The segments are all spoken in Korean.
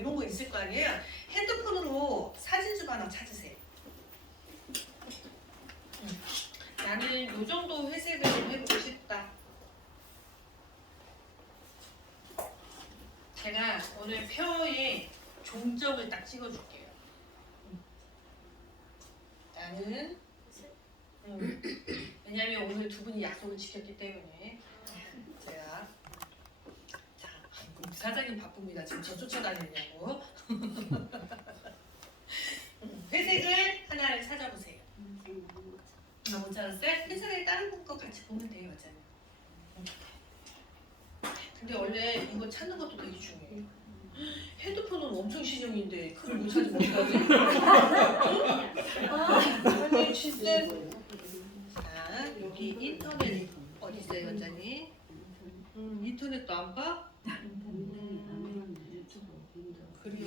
이런 거 있을 거 아니에요. 핸드폰으로 사진 좀 하나 찾으세요. 나는 요 정도 회색을 좀 해보고 싶다. 제가 오늘 표에 종점을 딱 찍어줄게요. 나는 왜냐면 오늘 두 분이 약속을 지켰기 때문에 제가 자, 우리 사장님 바쁩니다. 지금 저 쫓아다니느냐고. 회색을 하나를 찾아보세요. 못 찾았어요? 회색을 다른 거 같이 보면 돼요, 어차피. 근데 원래 이거 찾는 것도 되게 중요해요. 핸드폰은 엄청 신형인데 그걸 못 찾으면 어떡하지? 아니 진짜. 자, 여기 인터넷 어디 있어요, 원장님? 인터넷도 안 봐? 그래요.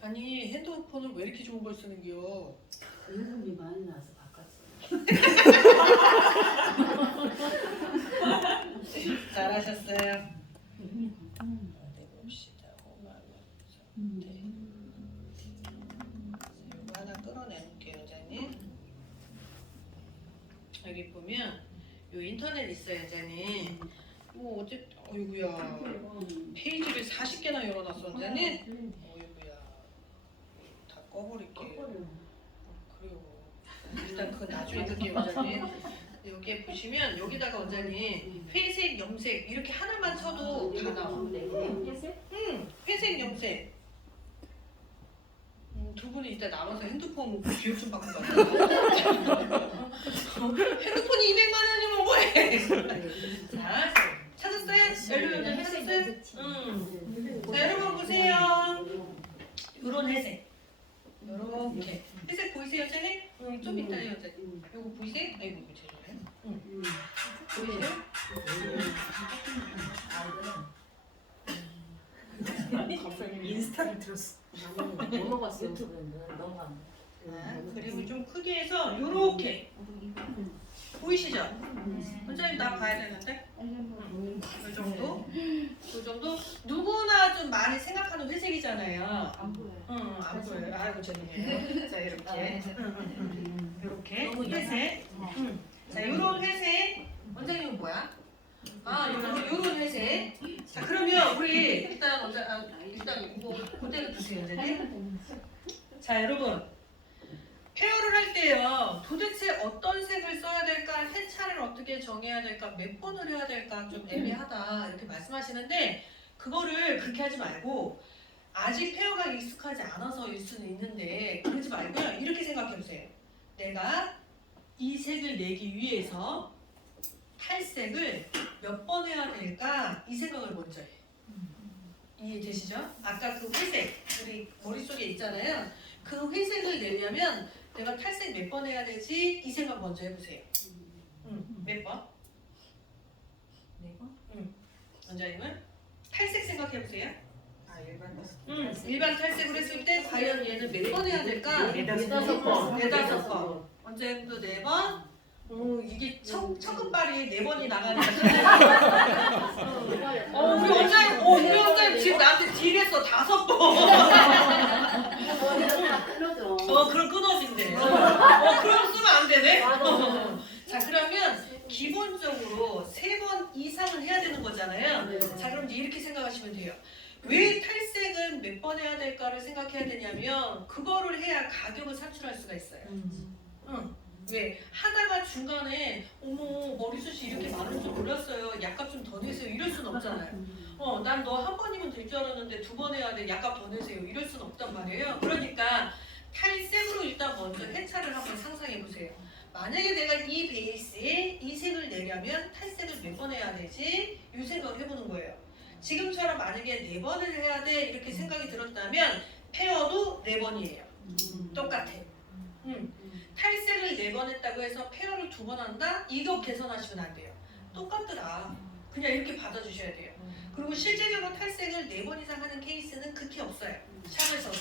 아니 핸드폰을 왜 이렇게 좋은 걸 쓰는겨? 요금이 많이 나서 바꿨어요. 잘하셨어요. 어디 봅시다. 5만 원. 이거 하나 끌어내볼게요, 원장님. 여기 보면 요 인터넷 있어요, 원장님. 뭐 어째, 어이구야. 페이지를 40개나 열어놨어, 원장님. 어이구야. 다 꺼버릴게요. 그래요. 일단 그거 나중에 볼게요, 원장님. 여기에 보시면 여기다가 원장님 회색, 염색 이렇게 하나만 쳐도 다 나와. 회색, 염색. 두 분이 이따 나와서 핸드폰 기억 좀 받고 가세요. 핸드폰이 200만 원이면 뭐해? 자, 찾았어요? 여러분 찾았어요? 자, 여러분 보세요. 요런 회색. 요렇게. 회색 보이세요, 여자님? 좀 이따 해요, 여자님. 요거 보이세요? 아이고, 이거 죄송해요. 보이세요? 갑자기 인스타를 들었어. 넘어갔어. 유튜브는 넘어갔네. 그림을 좀 크게 해서 요렇게. 보이시죠? 원장님 나 봐야 되는데? 이 정도? 이 정도? 누구나 좀 많이 생각하는 회색이잖아요. 안 보여요. 안 보여요. 아이고 죄송해요. 자 이렇게. 이렇게 회색. 자 요런 회색. 원장님은 뭐야? 아 요런 회색. 자 그러면 우리 일단 일단 이거 그대로 두세요, 원장님. 자 여러분. 페어를 할 때요. 도대체 어떤 색을 써야 될까? 회차를 어떻게 정해야 될까? 몇 번을 해야 될까? 좀 애매하다. 이렇게 말씀하시는데 그거를 그렇게 하지 말고 아직 페어가 익숙하지 않아서일 수는 있는데 그러지 말고요. 이렇게 생각해 보세요. 내가 이 색을 내기 위해서 탈색을 몇 번 해야 될까? 이 생각을 먼저 해. 이해되시죠? 아까 그 회색 우리 머릿속에 있잖아요. 그 회색을 내려면 내가 탈색 몇 번 해야 되지? 이 생각 먼저 해보세요. 몇 번? 네 번? 원장님은? 탈색 생각해보세요. 일반 탈색을 했을 때 과연 얘는 몇 번 해야 될까? 네다섯 번. 네다섯 번. 원장님도 4번? 이게 첫끝발이 4번이 나가니까 우리 원장님 지금 나한테 딜했어 5번. 그럼 끊어진대. 그럼 쓰면 안 되네. 자 그러면 기본적으로 3번 이상은 해야 되는 거잖아요. 자 그럼 이제 이렇게 생각하시면 돼요. 왜 탈색은 몇 번 해야 될까를 생각해야 되냐면 그거를 해야 가격을 산출할 수가 있어요. 왜 하다가 중간에 어머 머리숱이 이렇게 많은 줄 몰랐어요. 약값 좀 더 내세요. 이럴 순 없잖아요. 난 너 한 번이면 될 줄 알았는데 2번 해야 돼. 약값 더 내세요. 이럴 순 없단 말이에요. 그러니까 탈색으로 일단 먼저 회차를 한번 상상해 보세요. 만약에 내가 이 베이스에 이 색을 내려면 탈색을 몇 번 해야 되지? 이 생각을 해보는 거예요. 지금처럼 만약에 4번을 해야 돼 이렇게 생각이 들었다면 페어도 4번이에요. 똑같아. 탈색을 4번 했다고 해서 페어를 2번 한다? 이거 개선하시면 안 돼요. 똑같더라. 그냥 이렇게 받아주셔야 돼요. 그리고 실제적으로 탈색을 4번 이상 하는 케이스는 극히 없어요. 샵에서는.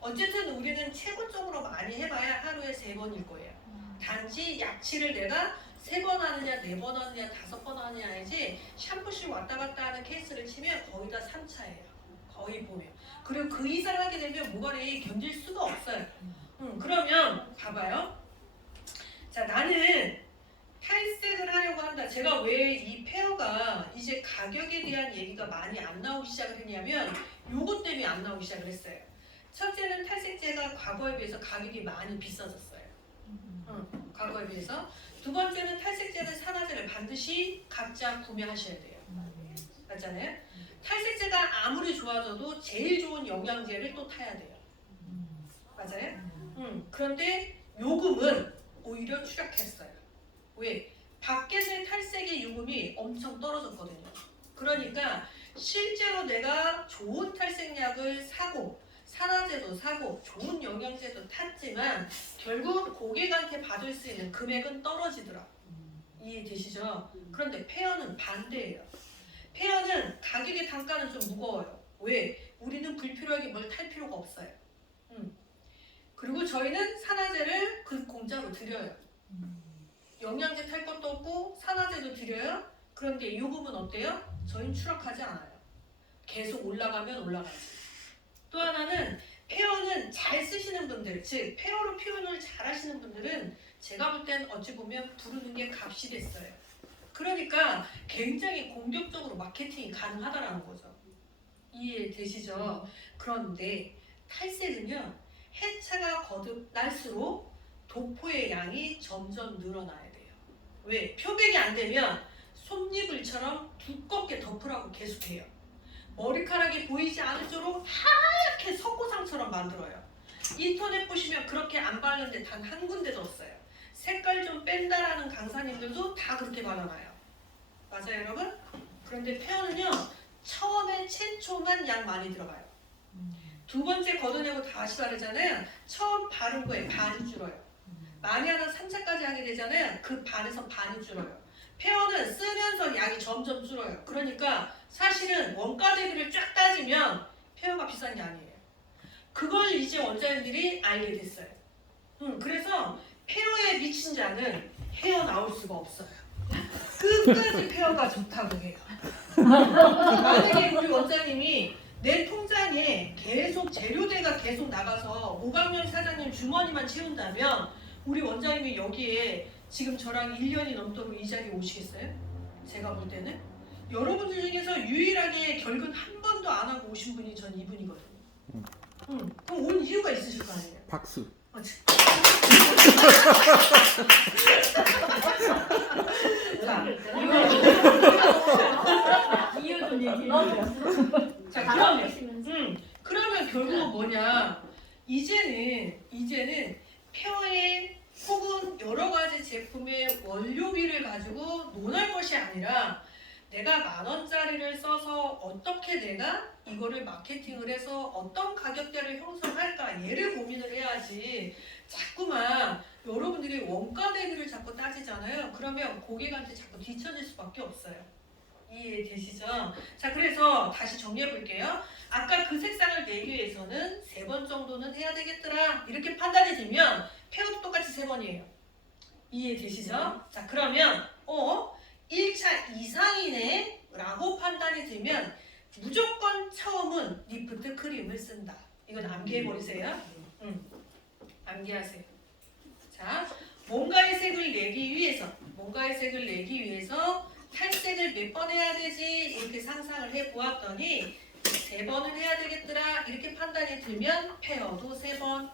어쨌든 우리는 최고적으로 많이 해봐야 하루에 3번일 거예요. 단지 약치를 내가 3번 하느냐, 4번 하느냐, 5번 하느냐이지 샴푸실 왔다 갔다 하는 케이스를 치면 거의 다 3차예요. 거의 보면. 그리고 그 이상 하게 되면 모발이 견딜 수가 없어요. 그러면 봐봐요. 자, 나는 탈색을 하려고 한다. 제가 왜 이 페어가 이제 가격에 대한 얘기가 많이 안 나오기 시작을 했냐면 요것 때문에 안 나오기 시작을 했어요. 첫째는 탈색제가 과거에 비해서 가격이 많이 비싸졌어요. 과거에 비해서. 두 번째는 탈색제는 산화제를 반드시 각자 구매하셔야 돼요. 맞잖아요? 탈색제가 아무리 좋아져도 제일 좋은 영양제를 또 타야 돼요. 맞아요? 그런데 요금은 오히려 추락했어요. 왜? 밖에서의 탈색의 요금이 엄청 떨어졌거든요. 그러니까 실제로 내가 좋은 탈색약을 사고 산화제도 사고 좋은 영양제도 탔지만 결국 고객한테 받을 수 있는 금액은 떨어지더라. 이해되시죠? 그런데 페어는 반대예요. 페어는 가격의 단가는 좀 무거워요. 왜? 우리는 불필요하게 뭘 탈 필요가 없어요. 그리고 저희는 산화제를 그 공짜로 드려요. 영양제 탈 것도 없고 산화제도 드려요. 그런데 요금은 어때요? 저희는 추락하지 않아요. 계속 올라가면 올라가지. 또 하나는 페어는 잘 쓰시는 분들, 즉 페어로 표현을 잘 하시는 분들은 제가 볼 땐 어찌 보면 부르는 게 값이 됐어요. 그러니까 굉장히 공격적으로 마케팅이 가능하다라는 거죠. 이해되시죠? 그런데 탈색은요, 해차가 거듭날수록 도포의 양이 점점 늘어나야 돼요. 왜? 표백이 안 되면 솜니불처럼 두껍게 덮으라고 계속해요. 머리카락이 보이지 않을수록 하얗게 석고상처럼 만들어요. 인터넷 보시면 그렇게 안 바르는데 단 한 군데도 없어요. 색깔 좀 뺀다라는 강사님들도 다 그렇게 발라놔요. 맞아요, 여러분? 그런데 페어는요, 처음에 최초만 양 많이 들어가요. 두 번째 걷어내고 다시 바르잖아요. 처음 바른 거에 반이 줄어요. 많이 하다 3차까지 하게 되잖아요. 그 반에서 반이 줄어요. 페어는 쓰면서 양이 점점 줄어요. 그러니까 사실은 원가 대비를 쫙 따지면 페어가 비싼 게 아니에요. 그걸 이제 원장님들이 알게 됐어요. 그래서 페어에 미친 자는 헤어나올 수가 없어요. 끝까지 페어가 좋다고 해요. 만약에 우리 원장님이 내 통장에 계속 재료대가 계속 나가서 오강면 사장님 주머니만 채운다면 우리 원장님이 여기에 지금 저랑 1년이 넘도록 이 자리에 오시겠어요? 제가 볼 때는 여러분들 중에서 유일하게 결근 한 번도 안 하고 오신 분이 전 이분이거든요. 그럼 온 이유가 있으실 거 아니에요? 박수. 자, 이유 좀 얘기해 자, 주세요. 그러면 결국은 뭐냐? 이제는 페어에 혹은 여러 가지 제품의 원료비를 가지고 논할 것이 아니라 내가 10,000원짜리를 써서 어떻게 내가 이거를 마케팅을 해서 어떤 가격대를 형성할까 얘를 고민을 해야지 자꾸만 여러분들이 원가 대비를 자꾸 따지잖아요. 그러면 고객한테 자꾸 뒤처질 수밖에 없어요. 이해되시죠? 자, 그래서 다시 정리해 볼게요. 아까 그 색상을 내기 위해서는 3번 정도는 해야 되겠더라 이렇게 판단이 되면 페어도 똑같이 3번이에요. 이해되시죠? 자, 그러면 1차 이상이네 라고 판단이 되면 무조건 처음은 리프트 크림을 쓴다. 이건 암기해 버리세요. 암기하세요. 자, 뭔가의 색을 내기 위해서 탈색을 몇 번 해야 되지 이렇게 상상을 해 보았더니 3번은 해야 되겠더라 이렇게 판단이 들면 페어도 3번.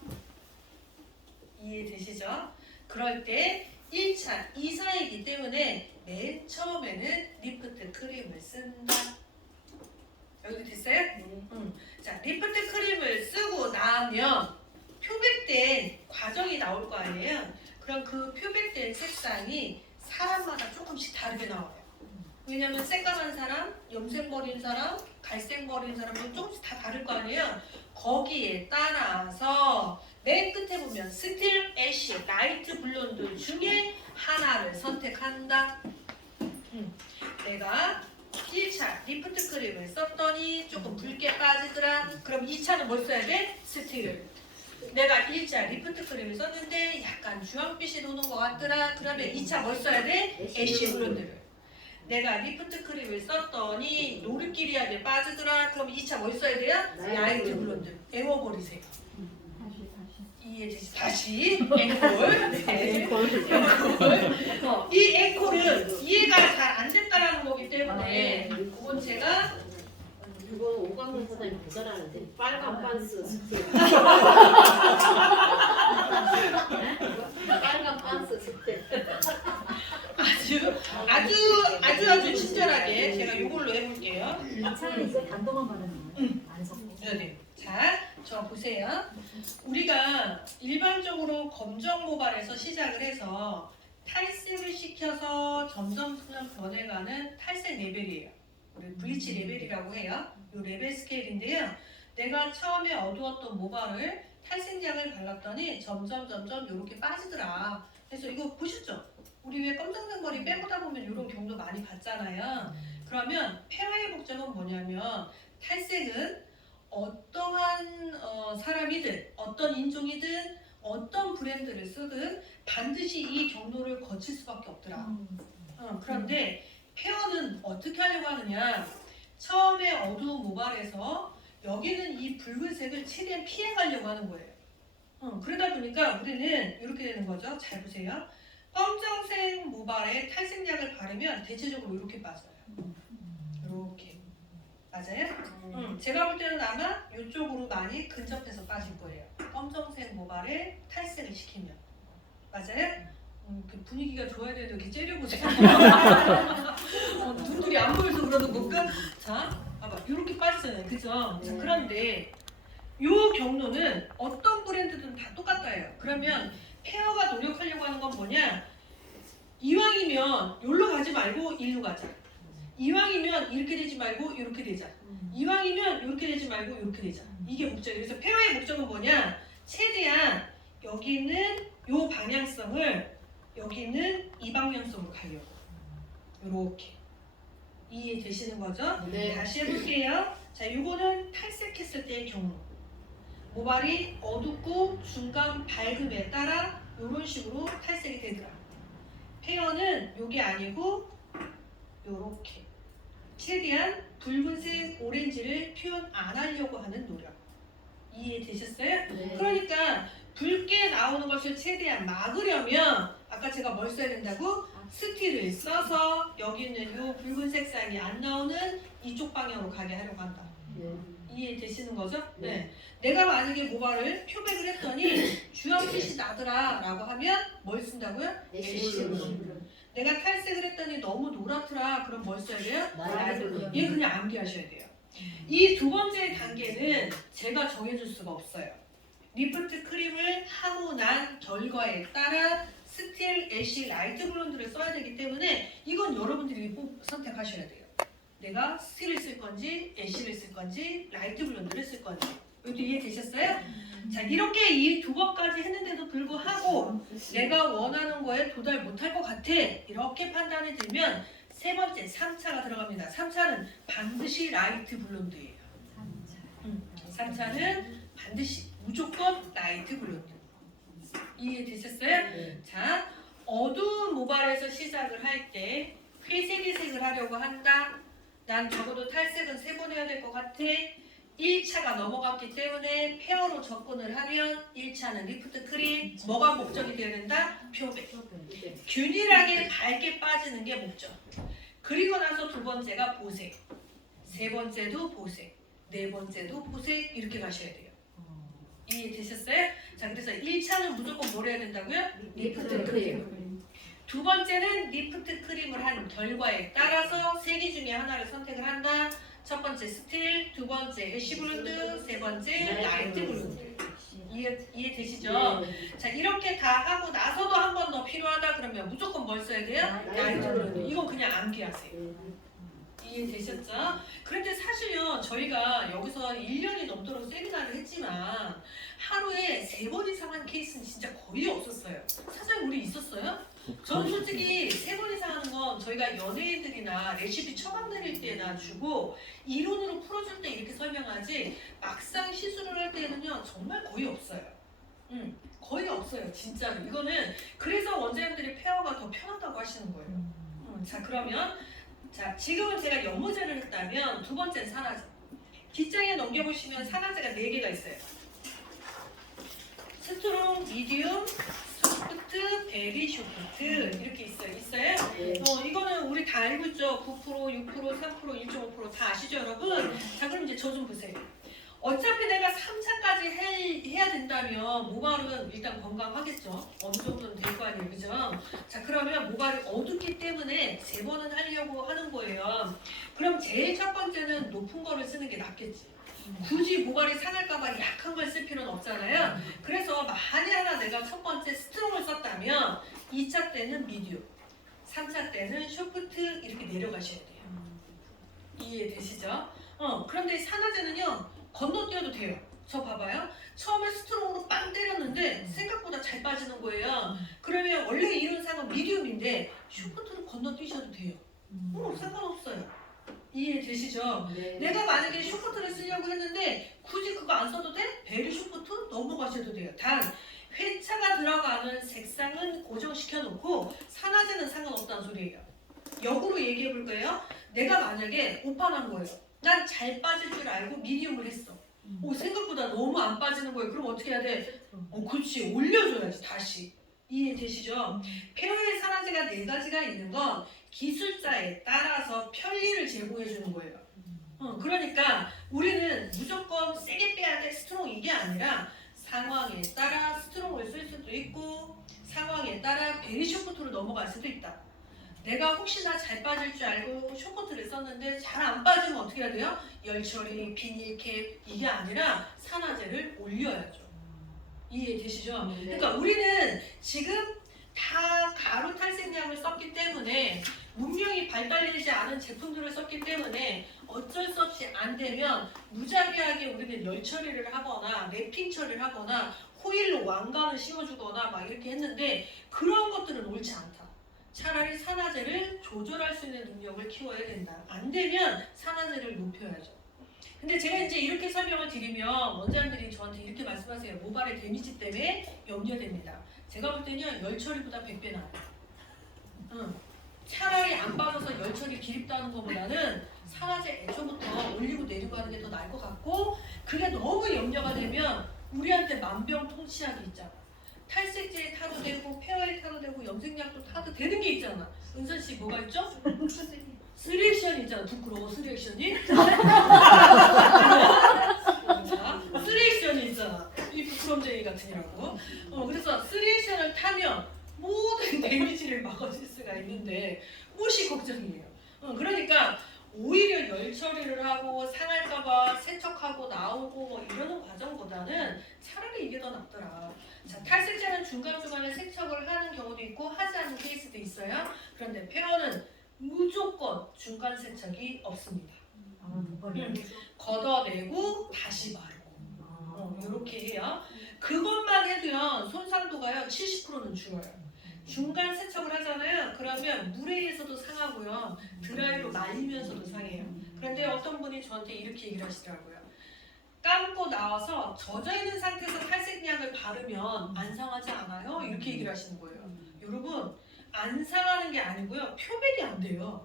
이해되시죠? 그럴 때 1차 이사이기 때문에 맨 처음에는 리프트 크림을 쓴다. 여기 됐어요? 자, 리프트 크림을 쓰고 나면 표백된 과정이 나올 거 아니에요? 그럼 그 표백된 색상이 사람마다 조금씩 다르게 나와요. 왜냐면 새까만 사람, 염색머리인 사람, 갈색머리인 사람은 조금씩 다 다를 거 아니에요? 거기에 따라서 맨 끝에 보면 스틸 애쉬, 라이트 블론드 중에 하나를 선택한다. 내가 1차 리프트 크림을 썼더니 조금 붉게 빠지더라. 그럼 2차는 뭘 써야 돼? 스틸을. 내가 1차 리프트 크림을 썼는데 약간 주황빛이 도는 것 같더라. 그러면 2차 뭘 써야 돼? 애쉬 블론드를. 내가 리프트 크림을 썼더니 노릇끼리하게 빠지더라. 그럼 2차 뭘 써야 돼요? 라이트 블론드. 애워버리세요. 이해되시? 다시 앵콜. 네. 앵콜. 이 앵콜은 이해가 잘 안 됐다라는 거기 때문에 그건 제가 그건 오광훈 사장님 부자라는데 빨간 반스 스텝. 빨간 반스 스텝. 아주 친절하게 제가 이걸로 해볼게요. 차에 이제 단도만 바르는 거예요? 안 섞고. 네. 자, 저 보세요. 우리가 일반적으로 검정 모발에서 시작을 해서 탈색을 시켜서 점점 변해가는 탈색 레벨이에요. 우리 블리치 레벨이라고 해요. 이 레벨 스케일인데요. 내가 처음에 어두웠던 모발을 탈색약을 발랐더니 점점 이렇게 빠지더라. 그래서 이거 보셨죠? 우리 왜 검정색 머리 빼보다 보면 이런 경우도 많이 봤잖아요. 그러면 페어의 목적은 뭐냐면 탈색은 어떠한 사람이든 어떤 인종이든 어떤 브랜드를 쓰든 반드시 이 경로를 거칠 수밖에 없더라. 그런데 페어는 어떻게 하려고 하느냐? 처음에 어두운 모발에서 여기는 이 붉은색을 최대한 피해가려고 하는 거예요. 그러다 보니까 우리는 이렇게 되는 거죠. 잘 보세요. 검정색 모발에 탈색약을 바르면 대체적으로 이렇게 빠져요. 이렇게. 맞아요? 제가 볼 때는 아마 이쪽으로 많이 근접해서 빠질 거예요. 검정색 모발에 탈색을 시키면. 맞아요? 그 분위기가 좋아야 되는데 이렇게 째려보세요. 눈들이 안 보여서 그러는 건가? 자, 봐봐. 이렇게 빠지잖아요. 그죠? 자, 그런데 이 경로는 어떤 브랜드든 다 똑같아요. 그러면 페어가 노력하려고 하는 건 뭐냐? 이왕이면 여기로 가지 말고 일로 가자. 이왕이면 이렇게 되지 말고 이렇게 되자. 이왕이면 이렇게 되지 말고 이렇게 되자. 이게 목적이에요. 그래서 페어의 목적은 뭐냐? 최대한 여기는 이 방향성을 여기는 이 방향성으로 가려고. 이렇게. 이해되시는 거죠? 네. 다시 해볼게요. 자, 이거는 탈색했을 때의 경우. 모발이 어둡고 중간 밝음에 따라 이런 식으로 탈색이 되더라. 페어는 이게 아니고 이렇게 최대한 붉은색, 오렌지를 표현 안 하려고 하는 노력. 이해되셨어요? 네. 그러니까 붉게 나오는 것을 최대한 막으려면 아까 제가 뭘 써야 된다고? 스틸을 써서 여기 있는 이 붉은색 사인이 안 나오는 이쪽 방향으로 가게 하려고 한다. 네. 이해되시는 거죠? 네. 내가 만약에 모발을 표백을 했더니 주황빛이 나더라 라고 하면 뭘 쓴다고요? 애쉬 블루. 내가 탈색을 했더니 너무 노랗더라 그럼 뭘 써야 돼요? 라이트 블루. 얘 그냥 암기하셔야 돼요. 이 두 번째 단계는 제가 정해줄 수가 없어요. 리프트 크림을 하고 난 결과에 따라 스틸, 애쉬, 라이트 블론드를 써야 되기 때문에 이건 여러분들이 선택하셔야 돼요. 내가 스틸을 쓸 건지, 애쉬를 쓸 건지, 라이트 블론드를 쓸 건지. 이것도 이해되셨어요? 자, 이렇게 이 두 번까지 했는데도 불구하고 내가 원하는 거에 도달 못할 것 같아. 이렇게 판단이 들면 세 번째 3차가 들어갑니다. 3차는 반드시 라이트 블론드예요. 3차는 반드시 무조건 라이트 블론드. 이해되셨어요? 네. 자, 어두운 모발에서 시작을 할 때 회색의 색을 하려고 한다. 난 적어도 탈색은 3번 해야 될 것 같아. 1차가 넘어갔기 때문에 페어로 접근을 하면 1차는 리프트 크림. 뭐가 목적이 되어야 된다? 표백. 네. 균일하게 밝게 빠지는 게 목적. 그리고 나서 두 번째가 보색. 세 번째도 보색. 네 번째도 보색. 이렇게 가셔야 돼요. 이해되셨어요? 자, 그래서 1차는 무조건 뭘 해야 된다고요? 리프트 크림. 두 번째는 리프트 크림을 한 결과에 따라서 세 개 중에 하나를 선택을 한다. 첫 번째 스틸, 두 번째 애쉬 블론드, 세 번째 라이트 블론드. 이해되시죠? 네. 자, 이렇게 다 하고 나서도 한 번 더 필요하다 그러면 무조건 뭘 써야 돼요? 라이트 블론드. 이건 그냥 암기하세요. 이해되셨죠? 그런데 사실요, 저희가 여기서 1년이 넘도록 세미나를 했지만 하루에 3번 이상 한 케이스는 진짜 거의 없었어요. 사장님 우리 있었어요? 저는 솔직히 3번 이상 하는 건 저희가 연예인들이나 레시피 처방 내릴 때나 주고 이론으로 풀어줄 때 이렇게 설명하지 막상 시술을 할 때는요 정말 거의 없어요. 거의 없어요, 진짜로. 이거는 그래서 원장님들이 페어가 더 편하다고 하시는 거예요. 자, 그러면 자, 지금은 제가 연모제를 했다면 두 번째는 산화제. 뒷장에 넘겨보시면 산화제가 4개가 있어요. 스트롱, 미디움, 소프트, 베리 쇼프트 이렇게 있어요. 네. 이거는 우리 다 알고 있죠. 9%, 6%, 3%, 1.5% 다 아시죠, 여러분? 자, 그럼 이제 저 좀 보세요. 어차피 내가 3차까지 해야 된다면 모발은 일단 건강하겠죠. 어느 정도는 될 거 아니에요, 그죠? 자, 그러면 모발이 어둡기 때문에 3번은 하려고 하는 거예요. 그럼 제일 첫 번째는 높은 거를 쓰는 게 낫겠지. 굳이 모발이 상할까봐 약한 걸 쓸 필요는 없잖아요. 그래서 만약 하나 내가 첫 번째 스트롱을 썼다면 2차 때는 미디움, 3차 때는 쇼프트 이렇게 내려가셔야 돼요. 이해되시죠? 그런데 산화제는요 건너뛰어도 돼요. 저 봐봐요. 처음에 스트롱으로 빵 때렸는데 생각보다 잘 빠지는 거예요. 그러면 원래 이론상은 미디움인데 쇼프트로 건너뛰셔도 돼요. 상관없어요. 이해되시죠? 네. 내가 만약에 쇼프트를 쓰려고 했는데 굳이 그거 안 써도 돼? 베리 쇼프트 넘어가셔도 돼요. 단 회차가 들어가는 색상은 고정시켜 놓고 산화제는 상관없다는 소리예요. 역으로 얘기해 볼 거예요. 내가 만약에 오판한 거예요. 난 잘 빠질 줄 알고 미디움을 했어. 생각보다 너무 안 빠지는 거예요. 그럼 어떻게 해야 돼? 그렇지. 올려줘야지 다시. 이해되시죠? 페어의 산화제가 4가지가 있는 건 기술자에 따라서 편리를 제공해 주는 거예요. 그러니까 우리는 무조건 세게 빼야 돼 스트롱 이게 아니라 상황에 따라 스트롱을 쓸 수도 있고 상황에 따라 베리 쇼프트로 넘어갈 수도 있다. 내가 혹시나 잘 빠질 줄 알고 쇼프트를 썼는데 잘 안 빠지면 어떻게 해야 돼요? 열처리, 비닐캡 이게 아니라 산화제를 올려야죠. 이해되시죠? 네. 그러니까 우리는 지금 다 가루 탈색약을 썼기 때문에 문명이 발달되지 않은 제품들을 썼기 때문에 어쩔 수 없이 안 되면 무자비하게 우리는 열 처리를 하거나 랩핑 처리를 하거나 호일로 왕관을 씌워주거나 막 이렇게 했는데 그런 것들은 옳지 않다. 차라리 산화제를 조절할 수 있는 능력을 키워야 된다. 안 되면 산화제를 높여야죠. 근데 제가 이제 이렇게 설명을 드리면 원장님들이 저한테 이렇게 말씀하세요. 모발의 데미지 때문에 염려됩니다. 제가 볼 때는 열 처리보다 100배 나아요. 차라리 안 빠져서 열 처리 기립다는 것보다는 산화제 애초부터 올리고 내리고 하는 게 더 나을 것 같고 그게 너무 염려가 되면 우리한테 만병통치약이 있잖아. 탈색제에 타도 되고 페어에 타도 되고 염색약도 타도 되는 게 있잖아. 은선 씨 뭐가 있죠? 3액션이 있잖아. 부끄러워 3액션이. 3액션이 있잖아. 이 부끄럼쟁이 같으니라고. 그래서 3액션을 타면 모든 데미지를 막아줄 수가 있는데 무엇이 걱정이에요. 그러니까 오히려 열 처리를 하고 상할까봐 세척하고 나오고 뭐 이러는 과정보다는 차라리 이게 더 낫더라. 자, 탈색제는 중간중간에 세척을 하는 경우도 있고 하지 않는 케이스도 있어요. 그런데 페어는 무조건 중간 세척이 없습니다. 걷어내고 다시 바르고 이렇게 해요. 그것만 해도요 손상도가요 70%는 줄어요. 중간 세척을 하잖아요. 그러면 물에 의해서도 상하고요. 드라이로 말리면서도 상해요. 그런데 어떤 분이 저한테 이렇게 얘기를 하시더라고요. 감고 나와서 젖어있는 상태에서 탈색약을 바르면 안 상하지 않아요? 이렇게 얘기를 하시는 거예요. 여러분 안 상하는 게 아니고요. 표백이 안 돼요.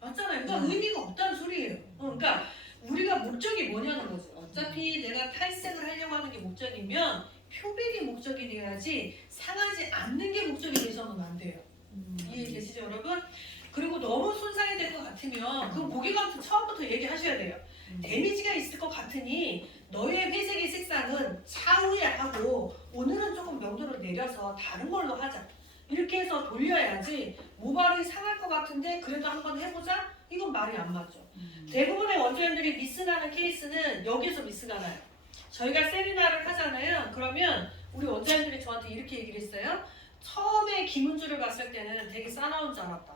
맞잖아요. 그러니까 의미가 없다는 소리예요. 그러니까 우리가 목적이 뭐냐는 거죠. 어차피 내가 탈색을 하려고 하는 게 목적이면 표백이 목적이 돼야지 상하지 않는 게 목적이 돼서는 안 돼요. 이해되시죠 여러분? 그리고 너무 손상이 될 것 같으면 그 고객한테 처음부터 얘기하셔야 돼요. 데미지가 있을 것 같으니 너의 회색의 색상은 차후에 하고 오늘은 조금 명도를 내려서 다른 걸로 하자. 이렇게 해서 돌려야지 모발이 상할 것 같은데 그래도 한번 해보자? 이건 말이 안 맞죠. 대부분의 원장님들이 미스나는 케이스는 여기서 미스가 나요. 저희가 세미나를 하잖아요. 그러면 우리 원장님들이 저한테 이렇게 얘기를 했어요. 처음에 김은주를 봤을 때는 되게 싸나운 줄 알았다.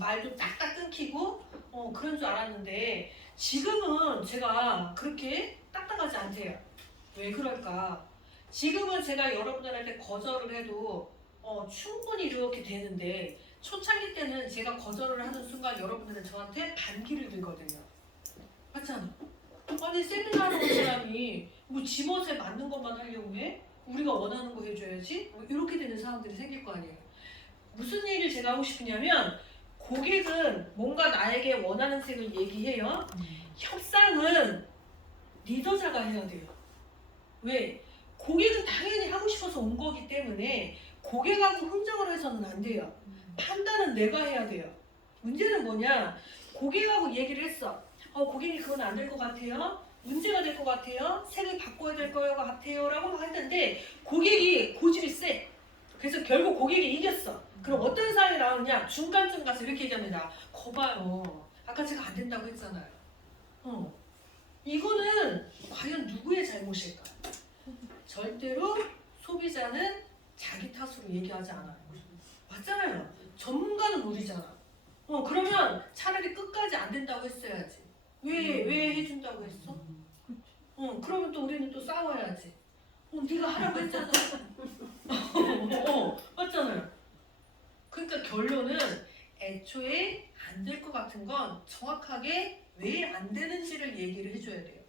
말도 딱딱 끊기고 그런 줄 알았는데 지금은 제가 그렇게 딱딱하지 않대요. 왜 그럴까? 지금은 제가 여러분들한테 거절을 해도 충분히 이렇게 되는데 초창기 때는 제가 거절을 하는 순간 여러분들은 저한테 반기를 들거든요. 맞잖아. 아니 세미나로 온 사람이 뭐 지멋에 맞는 것만 하려고 해? 우리가 원하는 거 해줘야지. 뭐 이렇게 되는 상황들이 생길 거 아니에요. 무슨 얘기를 제가 하고 싶으냐면 고객은 뭔가 나에게 원하는 색을 얘기해요. 협상은 리더자가 해야 돼요. 왜? 고객은 당연히 하고 싶어서 온 거기 때문에 고객하고 흥정을 해서는 안 돼요. 판단은 내가 해야 돼요. 문제는 뭐냐? 고객하고 얘기를 했어. 고객님 그건 안 될 것 같아요. 문제가 될 것 같아요. 색을 바꿔야 될 것 같아요. 라고 막 했는데 고객이 고집이 세. 그래서 결국 고객이 이겼어. 그럼 어떤 상황이 나오느냐? 중간쯤 가서 이렇게 얘기합니다. 거봐요. 아까 제가 안 된다고 했잖아요. 이거는 과연 누구의 잘못일까? 절대로 소비자는 자기 탓으로 얘기하지 않아요. 맞잖아요. 전문가는 우리잖아. 그러면 차라리 끝까지 안 된다고 했어야지. 왜 해준다고 했어? 그러면 또 우리는 또 싸워야지. 네가 하라고 했잖아. 맞잖아요. 그러니까 결론은 애초에 안 될 것 같은 건 정확하게 왜 안 되는지를 얘기를 해줘야 돼요.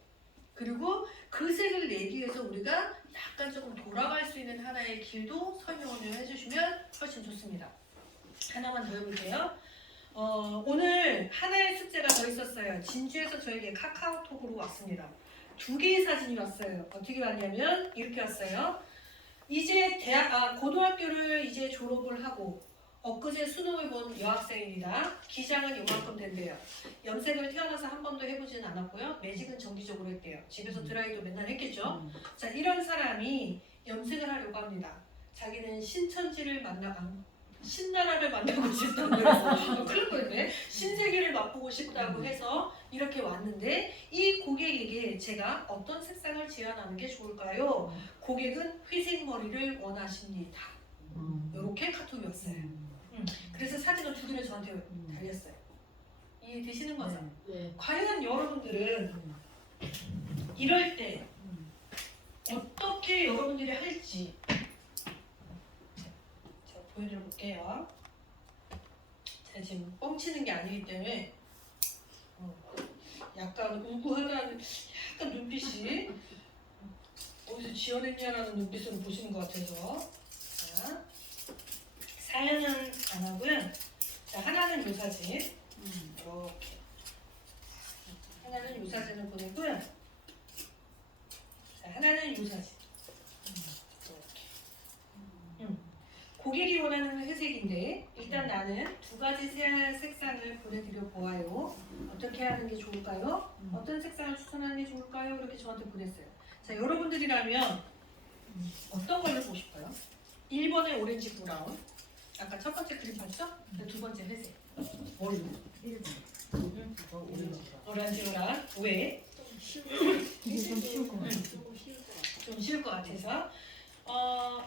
그리고 그 색을 내기 위해서 우리가 약간 조금 돌아갈 수 있는 하나의 길도 설명을 해주시면 훨씬 좋습니다. 하나만 더 해볼게요. 오늘 하나의 숙제가 더 있었어요. 진주에서 저에게 카카오톡으로 왔습니다. 2개의 사진이 왔어요. 어떻게 왔냐면 이렇게 왔어요. 이제 고등학교를 이제 졸업을 하고 엊그제 수능을 본 여학생입니다. 기장은 요만큼 된대요. 염색을 태어나서 한 번도 해보지는 않았고요. 매직은 정기적으로 했대요. 집에서 드라이도 맨날 했겠죠. 자, 이런 사람이 염색을 하려고 합니다. 자기는 신나라를 만나고 싶다고 해서 큰일 뻔했네. 신세계를 맛보고 싶다고 해서 이렇게 왔는데 이 고객에게 제가 어떤 색상을 제안하는 게 좋을까요? 고객은 회색 머리를 원하십니다. 이렇게 카톡이 왔어요. 그래서 사진을 2개를 저한테 달렸어요. 이해되시는 거죠? 네. 과연 여러분들은 이럴 때 어떻게 여러분들이 할지 제가 보여드려 볼게요. 제가 지금 뻥치는 게 아니기 때문에 약간 우구하다는 약간 눈빛이 어디서 지어냈냐라는 눈빛으로 보시는 것 같아서. 자, 사연은 안 하고요. 자, 하나는 요 사진 이렇게 하나는 요 사진을 보내고요. 자, 하나는 요 사진 이렇게. 고객이 원하는 회색인데 일단 나는 2가지 색상을 보내드려 보아요. 어떻게 하는 게 좋을까요? 어떤 색상을 추천하는 게 좋을까요? 이렇게 저한테 보냈어요. 자, 여러분들이라면 어떤 걸 보고 싶어요? 1번의 오렌지 브라운, 아까 첫 번째 그림 봤죠? 2번째 회색. 뭘로? 1번. 오렌지 브라운. 왜? 이게 좀 쉬울 것 같아요. 좀 쉬울 것 같아서.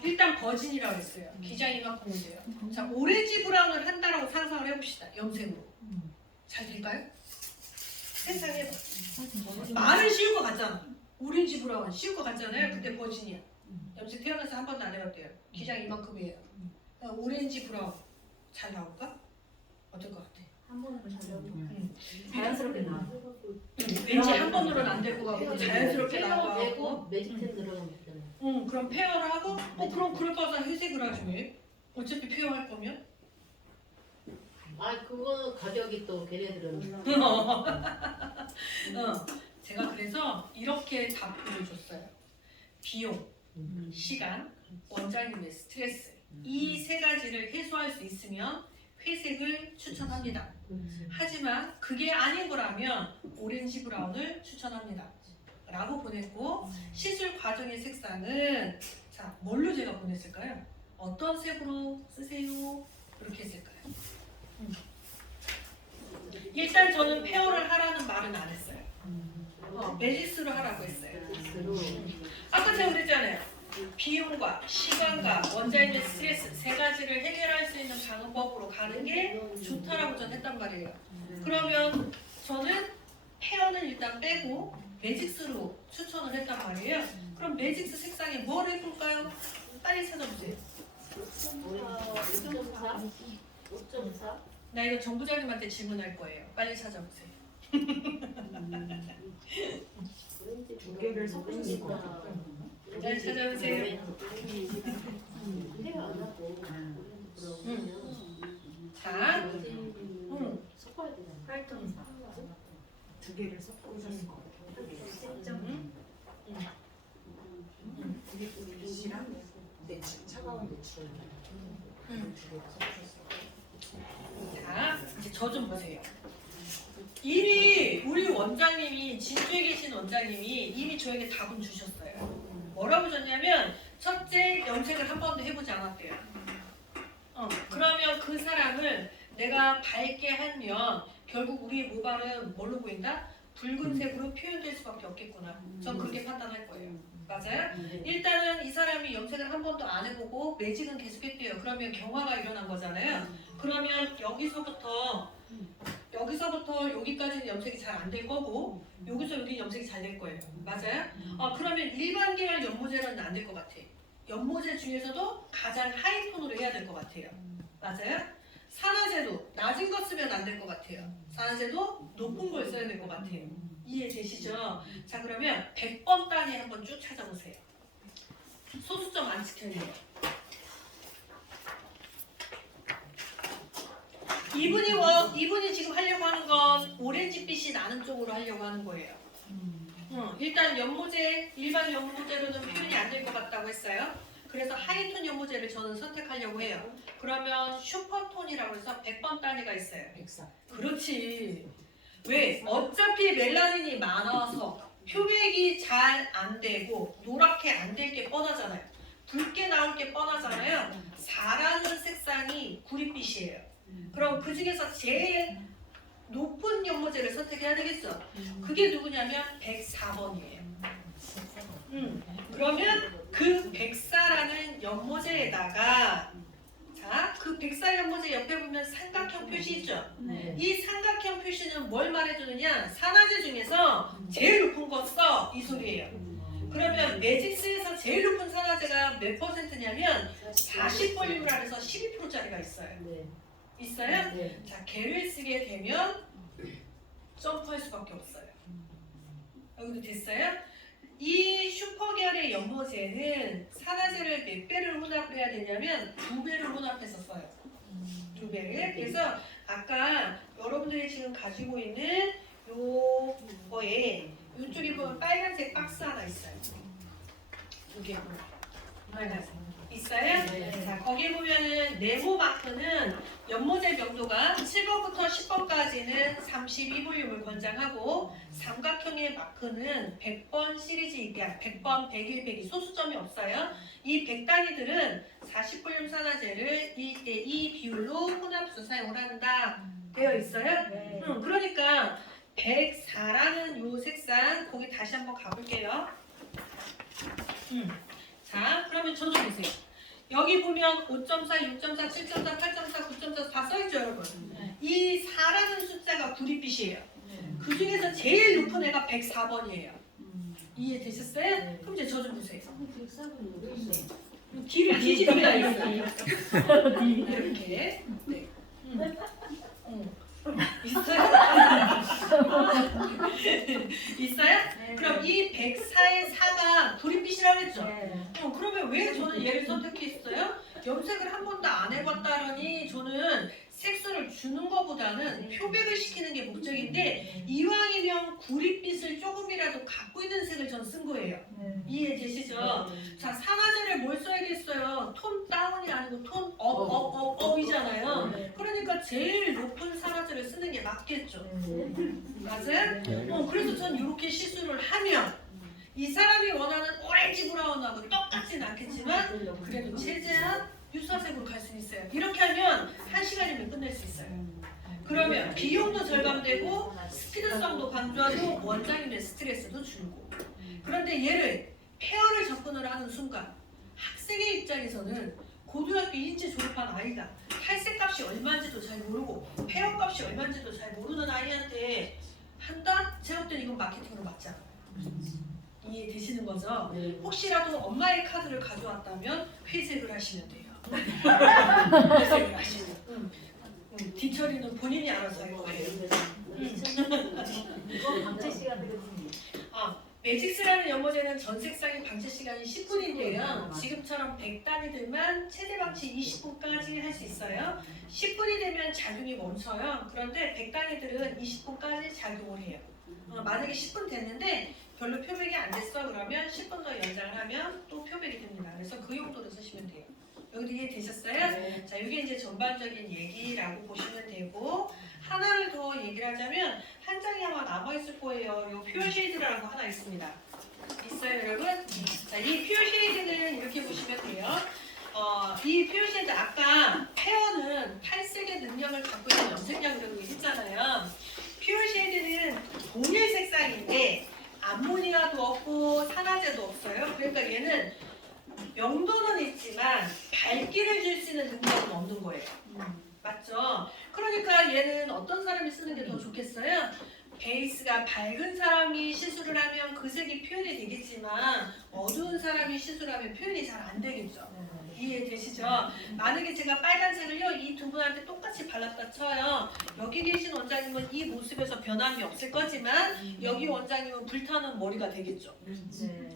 일단 버진이라고 했어요. 기장이 이만큼은 돼요. 자, 오렌지 브라운을 한다라고 상상을 해봅시다. 염색으로. 잘 될까요? 세상에 말은 쉬울 것 같잖아. 오렌지 브라운 쉬울 것 같잖아요. 근데 버진이야. 염색 태어나서 한 번도 안 해봤대요. 기장이 이만큼이에요. 오렌지 브라운 잘 나올까? 어떨 것 같아? 한 번으로 잘 나오면 자연스럽게 나와. 왠지 한 번으로는 안 될 것 같고 자연스럽게 나오고. 되고 매직템 들어가면 되잖아요. 그럼 페어를 하고 그럼 그럴 거면 회색을 하지 왜? 어차피 페어할 거면. 그거 가격이 또 걔네들은 제가 그래서 이렇게 답변을 줬어요. 비용, 시간, 원장님의 스트레스 이 3가지를 해소할 수 있으면 회색을 추천합니다. 하지만 그게 아닌 거라면 오렌지 브라운을 추천합니다. 라고 보냈고 시술 과정의 색상은 자 뭘로 제가 보냈을까요? 어떤 색으로 쓰세요? 이렇게 했을까요? 일단 저는 페어를 하라는 말은 안 했어요. 매직스로 하라고 했어요. 아까 제가 그랬잖아요. 비용과 시간과 원자인의 스트레스 3가지를 해결할 수 있는 방법으로 가는 게 좋다라고 저는 했단 말이에요. 그러면 저는 페어는 일단 빼고 매직스로 추천을 했단 말이에요. 그럼 매직스 색상에 뭘 해볼까요? 빨리 찾아보세요. 5.4? 5.4? 나 이거 정 부장님한테 질문할 거예요. 빨리 찾아보세요. 2개를 섞으실 것 같아요. 잘 찾아보세요. 해가 안 나고. 자, 섞어야 되잖아. 활동사. 두 개를 섞어 오셨을 것 같아요. 빛이랑 내추 차가운 내추럴 두 개를 섞으셨을 것 같아요. 자, 이제 저 좀 보세요. 이미 우리 원장님이 진주에 계신 원장님이 이미 저에게 답은 주셨어요. 뭐라고 줬냐면 첫째 염색을 한 번도 해보지 않았대요. 그러면 그 사람을 내가 밝게 하면 결국 우리의 모발은 뭘로 보인다? 붉은색으로 표현될 수밖에 없겠구나. 전 그렇게 판단할 거예요. 맞아요? 일단은 이 사람이 염색을 한 번도 안 해보고 매직은 계속했대요. 그러면 경화가 일어난 거잖아요. 그러면 여기서부터 여기까지는 염색이 잘 안 될 거고 여기서 여기 염색이 잘 될 거예요. 맞아요? 그러면 일반 계열 연모제는 안 될 것 같아. 연모제 중에서도 가장 하이톤으로 해야 될 것 같아요. 맞아요? 산화제도 낮은 거 쓰면 안 될 것 같아요. 산화제도 높은 걸 써야 될 것 같아요. 이해되시죠? 자, 그러면 100번 단위 한번 쭉 찾아보세요. 소수점 안 지켜야 돼요. 이분이 지금 하려고 하는 건 오렌지빛이 나는 쪽으로 하려고 하는 거예요. 일단 연모제, 일반 연모제로는 표현이 안 될 것 같다고 했어요. 그래서 하이톤 연모제를 저는 선택하려고 해요. 그러면 슈퍼톤이라고 해서 100번 단위가 있어요. 104. 그렇지. 왜? 어차피 멜라닌이 많아서 표백이 잘 안 되고 노랗게 안 될 게 뻔하잖아요. 붉게 나올 게 뻔하잖아요. 4라는 색상이 구릿빛이에요. 그럼 그 중에서 제일 높은 연모제를 선택해야 되겠죠. 그게 누구냐면 104번이에요. 그러면 그 104라는 연모제에다가 자, 그 104 연모제 옆에 보면 삼각형 표시 있죠. 이 삼각형 표시는 뭘 말해주느냐? 산화제 중에서 제일 높은 거 써 이 소리예요. 그러면 매직스에서 제일 높은 산화제가 몇 퍼센트냐면 40볼륨이라 해서 12%짜리가 있어요. 있어요? 자, 걔를 쓰게 되면 점프할 수밖에 없어요. 여기도 됐어요? 이 슈퍼계열의 연모제는 산화제를 몇 배를 혼합을 해야 되냐면 2배를 혼합해서 써요. 2배를. 그래서 아까 여러분들이 지금 가지고 있는 요거에 이쪽에 보면 빨간색 박스 하나 있어요. 이게 빨간색 있어요? 자, 거기 보면은 네모 마크는 연모제 명도가 7번부터 10번까지는 32볼륨을 권장하고 삼각형의 마크는 100번 시리즈 입약, 100번, 100일, 102 소수점이 없어요. 이 100단위들은 40볼륨 산화제를 1대2 비율로 혼합해서 사용을 한다 되어 있어요. 그러니까 104라는 요 색상 거기 다시 한번 가볼게요. 자, 그러면 저도 보세요. 여기 보면 5.4, 6.4, 7.4, 8.4, 9.4 다 써있죠, 여러분? 이 4라는 숫자가 구릿빛이에요. 그 중에서 제일 높은 애가 104번이에요. 이해되셨어요? 그럼 이제 저 좀 보세요. 뒤를 뒤집어야 있어요. 이렇게. 네. 있어요? 있어요? 그럼 이 104의 4가 구릿빛이라고 했죠? 그러면 왜 저는 얘를 선택했어요? 염색을 한 번도 안 해봤다더니 저는 색소를 주는 것보다는 표백을 시키는 게 목적인데 이왕이면 구릿빛을 조금이라도 갖고 있는 색을 전 쓴 거예요. 이해되시죠? 자, 산화제를 뭘 써야겠어요? 톤 다운이 아니고 톤 업이잖아요. 그러니까 제일 높은 산화제를 쓰는 게 맞겠죠. 맞아요? 그래서 전 이렇게 시술을 하면 이 사람이 원하는 오렌지 브라운하고 똑같지는 않겠지만 그래도 최대한 유사색으로 갈 수 있어요. 이렇게 하면 1시간이면 끝낼 수 있어요. 그러면 비용도 절감되고 스피드성도 강조하고 원장님의 스트레스도 줄고. 그런데 얘를 페어를 접근을 하는 순간 학생의 입장에서는 고등학교 인지 졸업한 아이다. 탈색 값이 얼마인지도 잘 모르고 페어 값이 얼마인지도 잘 모르는 아이한테 한다? 제가 볼 때 이건 마케팅으로 맞지 않아요. 이해되시는 거죠? 혹시라도 엄마의 카드를 가져왔다면 회색을 하시면 돼요. 회색을 하시면. 뒤처리는 본인이 알아서 할 거예요. 이거 강제 시간에 매직스라는 연모제는 전 색상의 방치 시간이 10분인데요. 지금처럼 100단위들만 최대 방치 20분까지 할 수 있어요. 10분이 되면 작용이 멈춰요. 그런데 100단위들은 20분까지 작용을 해요. 만약에 10분 됐는데 별로 표백이 안 됐어 그러면 10분 더 연장을 하면 또 표백이 됩니다. 그래서 그 용도로 쓰시면 돼요. 여기도 이해되셨어요? 자, 이게 이제 전반적인 얘기라고 보시면 되고 하나를 더 얘기를 하자면 한 장이 아마 남아있을 거예요. 요 퓨어 쉐이드라고 하나 있습니다. 있어요, 여러분? 자, 이 퓨어 쉐이드는 이렇게 보시면 돼요. 이 퓨어 쉐이드 아까 페어는 탈색의 능력을 갖고 있는 염색약이라고 했잖아요. 퓨어 쉐이드는 동일 색상인데 암모니아도 없고 산화제도 없어요. 그러니까 얘는 명도는 있지만 밝기를 줄 수 있는 능력은 없는 거예요. 맞죠? 그러니까 얘는 어떤 사람이 쓰는 게 더 좋겠어요? 베이스가 밝은 사람이 시술을 하면 그 색이 표현이 되겠지만 어두운 사람이 시술을 하면 표현이 잘 안 되겠죠. 이해되시죠? 만약에 제가 빨간색을요 이 두 분한테 똑같이 발랐다 쳐요. 여기 계신 원장님은 이 모습에서 변함이 없을 거지만 여기 원장님은 불타는 머리가 되겠죠.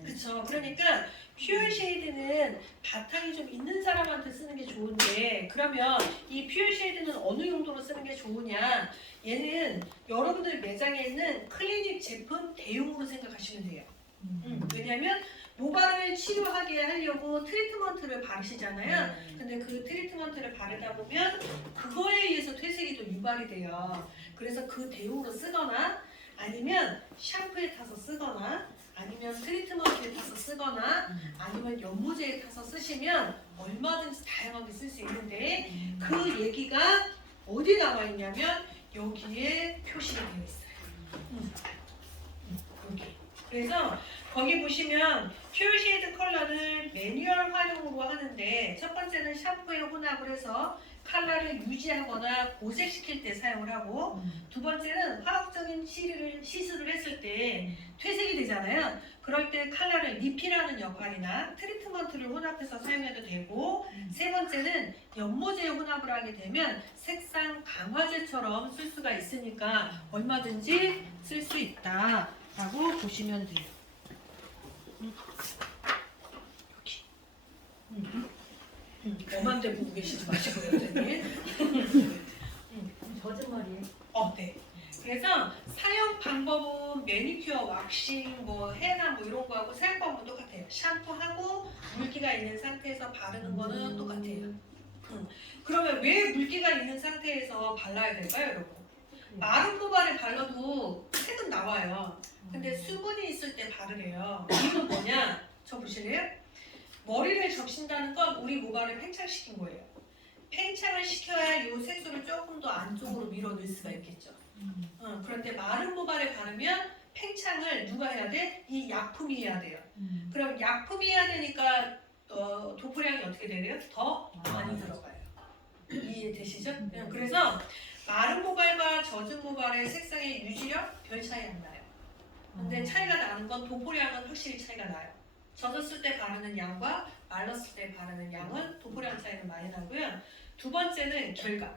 그렇죠. 그러니까 퓨어 쉐이드는 바탕이 좀 있는 사람한테 쓰는 게 좋은데 그러면 이 퓨어 쉐이드는 어느 용도로 쓰는 게 좋으냐? 얘는 여러분들 매장에 있는 클리닉 제품 대용으로 생각하시면 돼요. 왜냐하면 모발을 치료하게 하려고 트리트먼트를 바르시잖아요. 근데 그 트리트먼트를 바르다 보면 그거에 의해서 퇴색이 또 유발이 돼요. 그래서 그 대용으로 쓰거나 아니면 샴푸에 타서 쓰거나 아니면 트리트먼트에 타서 쓰거나 아니면 연모제에 타서 쓰시면 얼마든지 다양하게 쓸 수 있는데 그 얘기가 어디 나와 있냐면 여기에 표시가 되어 있어요. 여기. 그래서 거기 보시면 퓨어 쉐이드 컬러를 매뉴얼 활용으로 하는데 첫 번째는 샴푸에 혼합을 해서 컬러를 유지하거나 고색시킬 때 사용을 하고 두 번째는 화학적인 시술을 했을 때 퇴색이 되잖아요. 그럴 때 컬러를 리필하는 역할이나 트리트먼트를 혼합해서 사용해도 되고 세 번째는 연모제 혼합을 하게 되면 색상 강화제처럼 쓸 수가 있으니까 얼마든지 쓸 수 있다라고 보시면 돼요. 여기 엄한 데 보고 계시지 마시고 여전히. 젖은 머리에. 네. 그래서 사용 방법은 매니큐어, 왁싱, 뭐 헤나 뭐 이런 거하고 사용 방법은 똑같아요. 샴푸하고 물기가 있는 상태에서 바르는 거는 똑같아요. 그러면 왜 물기가 있는 상태에서 발라야 될까요, 여러분? 마른 모발에 발라도 색은 나와요. 근데 수분이 있을 때 바르래요. 이건 뭐냐? 저 보실래요? 머리를 적신다는 건 우리 모발을 팽창시킨 거예요. 팽창을 시켜야 이 색소를 조금 더 안쪽으로 밀어넣을 수가 있겠죠. 그런데 마른 모발에 바르면 팽창을 누가 해야 돼? 이 약품이 해야 돼요. 그럼 약품이 해야 되니까 도포량이 어떻게 되래요? 더 많이 들어가요. 이해되시죠? 그래서 마른 모발과 젖은 모발의 색상의 유지력 별 차이 안 나요. 근데 차이가 나는 건 도포량은 확실히 차이가 나요. 젖었을 때 바르는 양과 말랐을 때 바르는 양은 도포량 차이는 많이 나고요. 두 번째는 결감.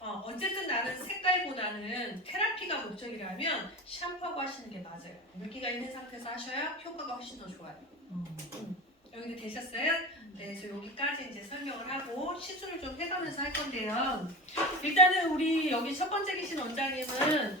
어쨌든 나는 색깔보다는 테라피가 목적이라면 샴푸하고 하시는 게 맞아요. 물기가 있는 상태에서 하셔야 효과가 훨씬 더 좋아요. 여기도 되셨어요? 네, 그래서 여기까지 이제 설명을 하고 시술을 좀 해가면서 할 건데요. 일단은 우리 여기 첫 번째 계신 원장님은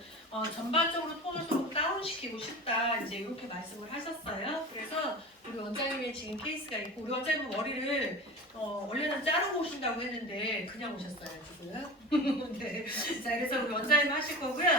전반적으로 톤을 조금 다운시키고 싶다 이제 이렇게 말씀을 하셨어요. 그래서 우리 원장님의 지금 케이스가 있고 우리 원장님은 머리를 원래는 자르고 오신다고 했는데 그냥 오셨어요 지금. 네. 자 그래서 우리 원장님 하실 거고요.